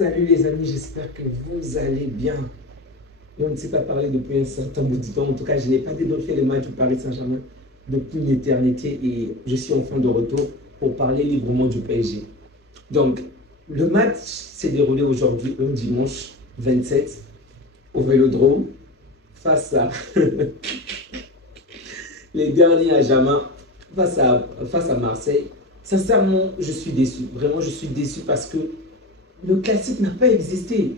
Salut les amis, j'espère que vous allez bien. Et on ne s'est pas parlé depuis un certain bout de temps. En tout cas, je n'ai pas débriefé les matchs du Paris Saint-Germain depuis une éternité et je suis enfin de retour pour parler librement du PSG. Donc, le match s'est déroulé aujourd'hui, un dimanche 27, au Vélodrome, face à les derniers à Jamin, face à Marseille. Sincèrement, je suis déçu. Vraiment, je suis déçu parce que le classique n'a pas existé.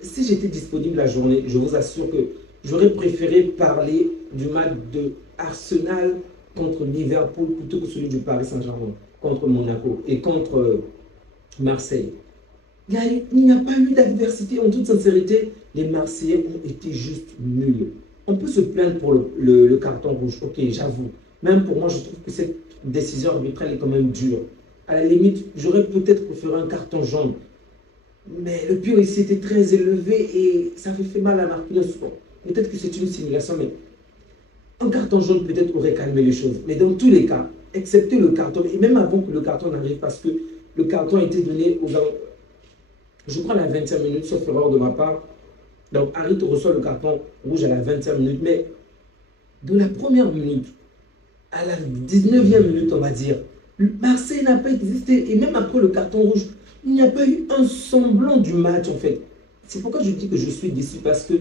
Si j'étais disponible la journée, je vous assure que j'aurais préféré parler du match de Arsenal contre Liverpool plutôt que celui du Paris Saint-Germain contre Monaco et contre Marseille. Il n'y a pas eu d'adversité. En toute sincérité, les Marseillais ont été juste nuls. On peut se plaindre pour le carton rouge, ok, j'avoue. Même pour moi, je trouve que cette décision arbitrale est quand même dure. À la limite, j'aurais peut-être préféré un carton jaune. Mais le pire ici était très élevé et ça fait mal à Marquinhos. Peut-être que c'est une simulation, mais un carton jaune peut-être aurait calmé les choses. Mais dans tous les cas, excepté le carton, et même avant que le carton n'arrive, parce que le carton a été donné je crois, à la 20e minute, sauf erreur de ma part. Donc, Harit reçoit le carton rouge à la 20e minute. Mais de la première minute à la 19e minute, on va dire, Marseille n'a pas existé. Et même après le carton rouge, il n'y a pas eu un semblant du match, en fait. C'est pourquoi je dis que je suis déçu, parce que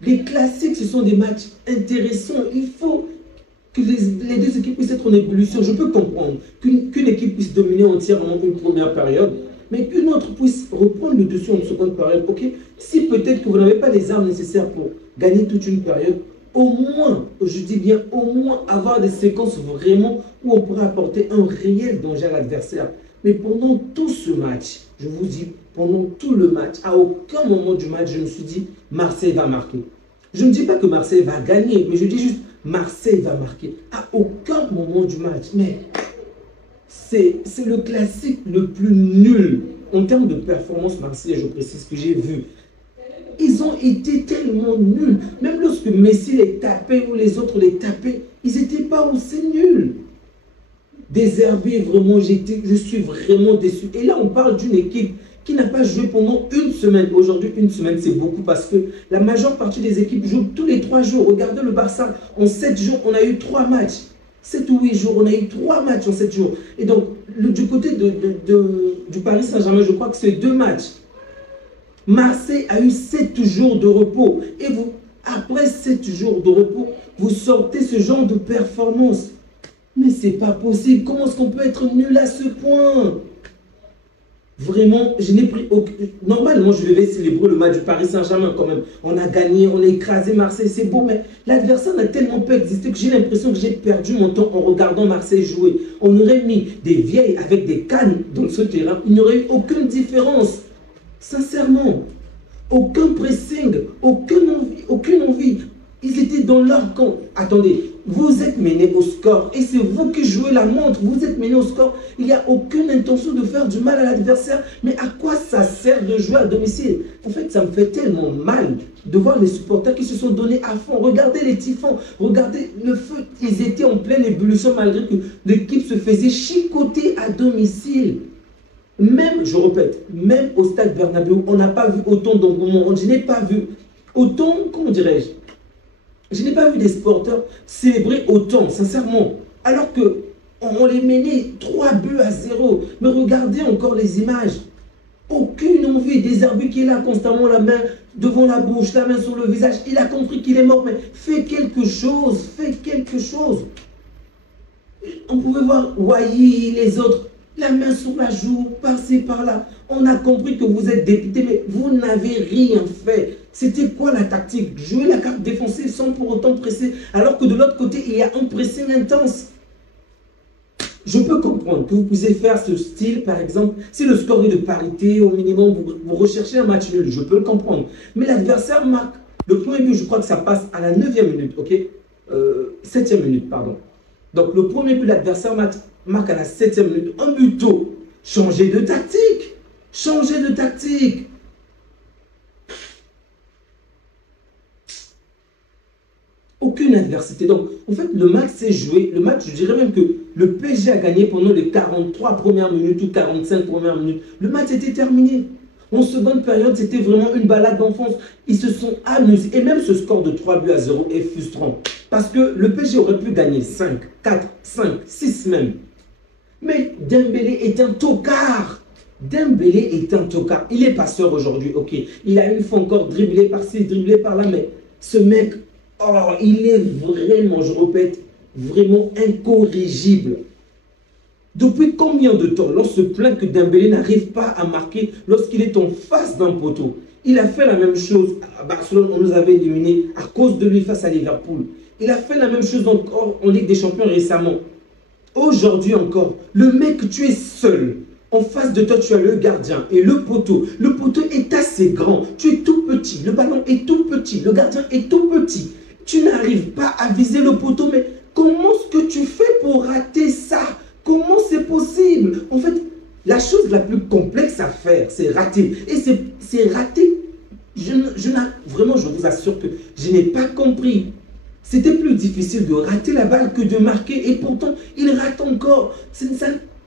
les classiques, ce sont des matchs intéressants. Il faut que les deux équipes puissent être en ébullition. Je peux comprendre qu'une équipe puisse dominer entièrement une première période, mais qu'une autre puisse reprendre le dessus en seconde période. Ok, si peut-être que vous n'avez pas les armes nécessaires pour gagner toute une période, au moins, je dis bien au moins, avoir des séquences vraiment où on pourrait apporter un réel danger à l'adversaire. Mais pendant tout ce match, je vous dis, pendant tout le match, à aucun moment du match, je me suis dit, Marseille va marquer. Je ne dis pas que Marseille va gagner, mais je dis juste, Marseille va marquer. À aucun moment du match. Mais c'est le classique le plus nul en termes de performance marseillais, je précise, que j'ai vu. Ils ont été tellement nuls. Même lorsque Messi les tapait ou les autres les tapaient, ils n'étaient pas aussi nuls. Désherbé, vraiment, je suis vraiment déçu. Et là, on parle d'une équipe qui n'a pas joué pendant une semaine. Aujourd'hui, une semaine, c'est beaucoup parce que la majeure partie des équipes jouent tous les 3 jours. Regardez le Barça, en 7 jours, on a eu 3 matchs. 7 ou 8 jours, on a eu 3 matchs en 7 jours. Et donc, du côté du Paris Saint-Germain, je crois que c'est 2 matchs. Marseille a eu 7 jours de repos. Et vous, après 7 jours de repos, vous sortez ce genre de performance. Mais c'est pas possible. Comment est-ce qu'on peut être nul à ce point? Vraiment, je n'ai pris aucun... Normalement, je devais célébrer le match du Paris Saint-Germain quand même. On a gagné, on a écrasé Marseille, c'est beau, mais l'adversaire n'a tellement pas existé que j'ai l'impression que j'ai perdu mon temps en regardant Marseille jouer. On aurait mis des vieilles avec des cannes dans ce terrain, il n'y aurait eu aucune différence. Sincèrement, aucun pressing, aucune envie. Ils étaient dans leur camp. Attendez, vous êtes mené au score et c'est vous qui jouez la montre. Vous êtes mené au score. Il n'y a aucune intention de faire du mal à l'adversaire. Mais à quoi ça sert de jouer à domicile? En fait, ça me fait tellement mal de voir les supporters qui se sont donnés à fond. Regardez les typhons, regardez le feu. Ils étaient en pleine ébullition malgré que l'équipe se faisait chicoter à domicile. Même, je répète, même au stade Bernabéu, on n'a pas vu autant d'engouement. Je n'ai pas vu autant, comment dirais-je, je n'ai pas vu des sporteurs célébrer autant, sincèrement. Alors qu'on les menait 3-0. Mais regardez encore les images. Aucune envie. Désherbé qui est là constamment, la main devant la bouche, la main sur le visage. Il a compris qu'il est mort, mais fais quelque chose. Fais quelque chose. On pouvait voir Wai, les autres, la main sur la joue, par-ci, par-là. On a compris que vous êtes dépité, mais vous n'avez rien fait. C'était quoi la tactique? Jouer la carte défensive sans pour autant presser, alors que de l'autre côté, il y a un pressing intense. Je peux comprendre que vous puissiez faire ce style, par exemple, si le score est de parité, au minimum, vous recherchez un match nul, je peux le comprendre. Mais l'adversaire marque. Le premier but, je crois que ça passe à la 9e minute, ok, 7e minute, pardon. Donc, le premier but, l'adversaire marque à la 7e minute. Un but tôt. Changez de tactique. Changez de tactique. Aucune adversité. Donc, en fait, le match s'est joué. Le match, je dirais même que le PSG a gagné pendant les 43 premières minutes ou 45 premières minutes. Le match était terminé. En seconde période, c'était vraiment une balade d'enfance. Ils se sont amusés. Et même ce score de 3 buts à 0 est frustrant. Parce que le PSG aurait pu gagner 5, 4, 5, 6 même. Mais Dembélé est un tocard. Dembélé est un tocard. Il est passeur aujourd'hui, ok. Il a une fois encore dribblé par-ci, dribblé par-là, mais ce mec, oh, il est vraiment, je répète, vraiment incorrigible. Depuis combien de temps l'on se plaint que Dembélé n'arrive pas à marquer lorsqu'il est en face d'un poteau? Il a fait la même chose à Barcelone, on nous avait éliminés à cause de lui face à Liverpool. Il a fait la même chose encore en Ligue des Champions récemment. Aujourd'hui encore, le mec, tu es seul. En face de toi, tu as le gardien et le poteau. Le poteau est assez grand. Tu es tout petit. Le ballon est tout petit. Le gardien est tout petit. Tu n'arrives pas à viser le poteau. Mais comment est-ce que tu fais pour rater ça? Comment c'est possible? En fait, la chose la plus complexe à faire, c'est rater. Et c'est rater. Vraiment, je vous assure que je n'ai pas compris. C'était plus difficile de rater la balle que de marquer. Et pourtant, il rate encore.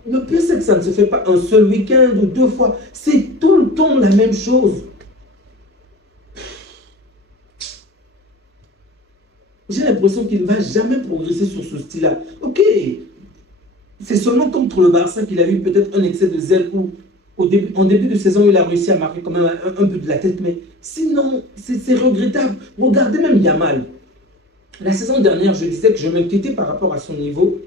Le pire, c'est que ça ne se fait pas un seul week-end ou 2 fois. C'est tout le temps la même chose. J'ai l'impression qu'il ne va jamais progresser sur ce style-là. Ok, c'est seulement contre le Barça qu'il a eu peut-être un excès de zèle ou en début de saison, il a réussi à marquer quand même un peu de la tête. Mais sinon, c'est regrettable. Regardez même Yamal. La saison dernière, je disais que je m'inquiétais par rapport à son niveau.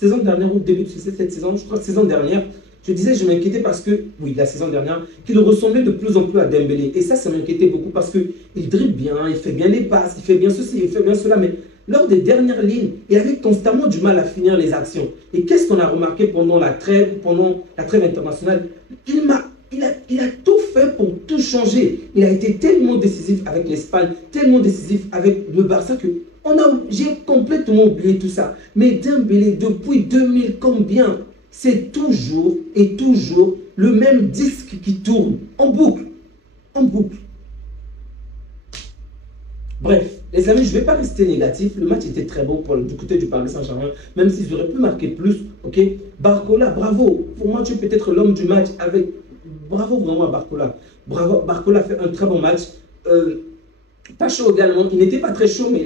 Saison dernière ou début de cette saison, je crois que saison dernière, je disais je m'inquiétais parce que, oui, la saison dernière, qu'il ressemblait de plus en plus à Dembélé. Et ça m'inquiétait beaucoup parce qu'il dribble bien, il fait bien les passes, il fait bien ceci, il fait bien cela. Mais lors des dernières lignes, il avait constamment du mal à finir les actions. Et qu'est-ce qu'on a remarqué pendant la trêve internationale? Il a tout fait pour tout changer. Il a été tellement décisif avec l'Espagne, tellement décisif avec le Barça que j'ai complètement oublié tout ça. Mais Dembélé, depuis 2000 combien? C'est toujours et toujours le même disque qui tourne en boucle. En boucle. Bref, les amis, je ne vais pas rester négatif. Le match était très beau du côté du Paris Saint-Germain, même s'ils auraient pu marquer plus. Ok, Barcola, bravo. Pour moi, tu es peut-être l'homme du match avec... Bravo vraiment à Barcola. Bravo, Barcola a fait un très bon match. Pacho également, il n'était pas très chaud, mais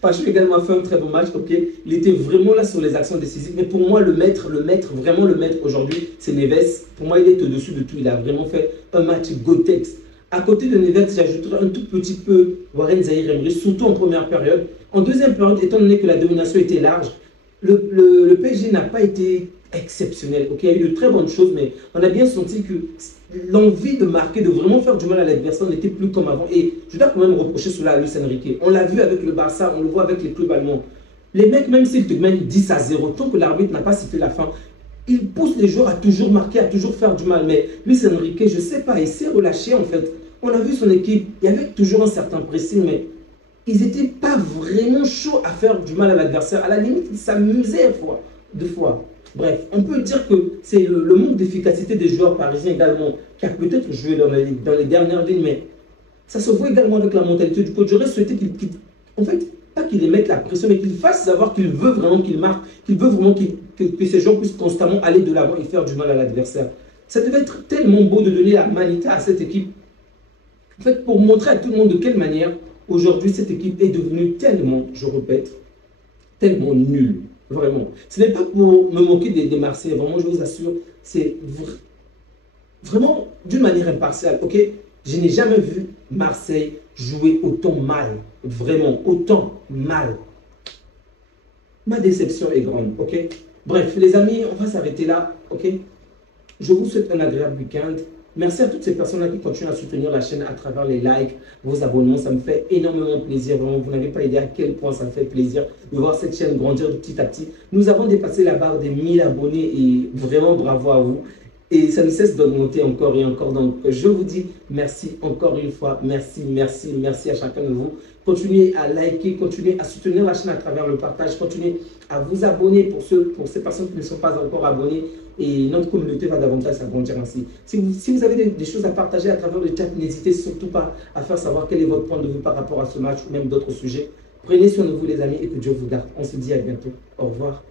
Pacho également a fait un très bon match. Ok, il était vraiment là sur les actions décisives. Mais pour moi, vraiment le maître aujourd'hui, c'est Neves. Pour moi, il est au-dessus de tout. Il a vraiment fait un match Gotex. À côté de Neves, j'ajouterai un tout petit peu Warren Zaïre-Emery, surtout en première période. En deuxième période, étant donné que la domination était large, le PSG n'a pas été exceptionnel. Ok, il y a eu de très bonnes choses, mais on a bien senti que l'envie de marquer, de vraiment faire du mal à l'adversaire n'était plus comme avant. Et je dois quand même reprocher cela à Luis Enrique. On l'a vu avec le Barça, on le voit avec les clubs allemands. Les mecs, même s'ils te mènent 10-0, tant que l'arbitre n'a pas sifflé la fin, ils poussent les joueurs à toujours marquer, à toujours faire du mal. Mais Luis Enrique, je ne sais pas, il s'est relâché en fait. On a vu son équipe, il y avait toujours un certain pressing, mais ils n'étaient pas vraiment chauds à faire du mal à l'adversaire. À la limite, ils s'amusaient deux fois. Bref, on peut dire que c'est le manque d'efficacité des joueurs parisiens également qui a peut-être joué dans les dernières lignes, mais ça se voit également avec la mentalité du coach. J'aurais souhaité en fait, pas qu'il les mette la pression, mais qu'il fasse savoir qu'il veut vraiment qu'il marque, qu'il veut vraiment que ces joueurs puissent constamment aller de l'avant et faire du mal à l'adversaire. Ça devait être tellement beau de donner la manita à cette équipe. En fait, pour montrer à tout le monde de quelle manière, aujourd'hui, cette équipe est devenue tellement, je répète, tellement nulle. Vraiment. Ce n'est pas pour me moquer des Marseillais, vraiment, je vous assure, c'est vraiment d'une manière impartiale, ok? Je n'ai jamais vu Marseille jouer autant mal, vraiment, autant mal. Ma déception est grande, ok? Bref, les amis, on va s'arrêter là, ok? Je vous souhaite un agréable week-end. Merci à toutes ces personnes-là qui continuent à soutenir la chaîne à travers les likes, vos abonnements. Ça me fait énormément plaisir. Vraiment, vous n'avez pas idée à quel point ça me fait plaisir de voir cette chaîne grandir de petit à petit. Nous avons dépassé la barre des 1000 abonnés et vraiment bravo à vous. Et ça ne cesse d'augmenter encore et encore. Donc, je vous dis merci encore une fois. Merci, merci, merci à chacun de vous. Continuez à liker, continuez à soutenir la chaîne à travers le partage. Continuez à vous abonner pour ces personnes qui ne sont pas encore abonnées. Et notre communauté va davantage s'agrandir ainsi. Si vous avez des choses à partager à travers le chat, n'hésitez surtout pas à faire savoir quel est votre point de vue par rapport à ce match ou même d'autres sujets. Prenez soin de vous les amis et que Dieu vous garde. On se dit à bientôt. Au revoir.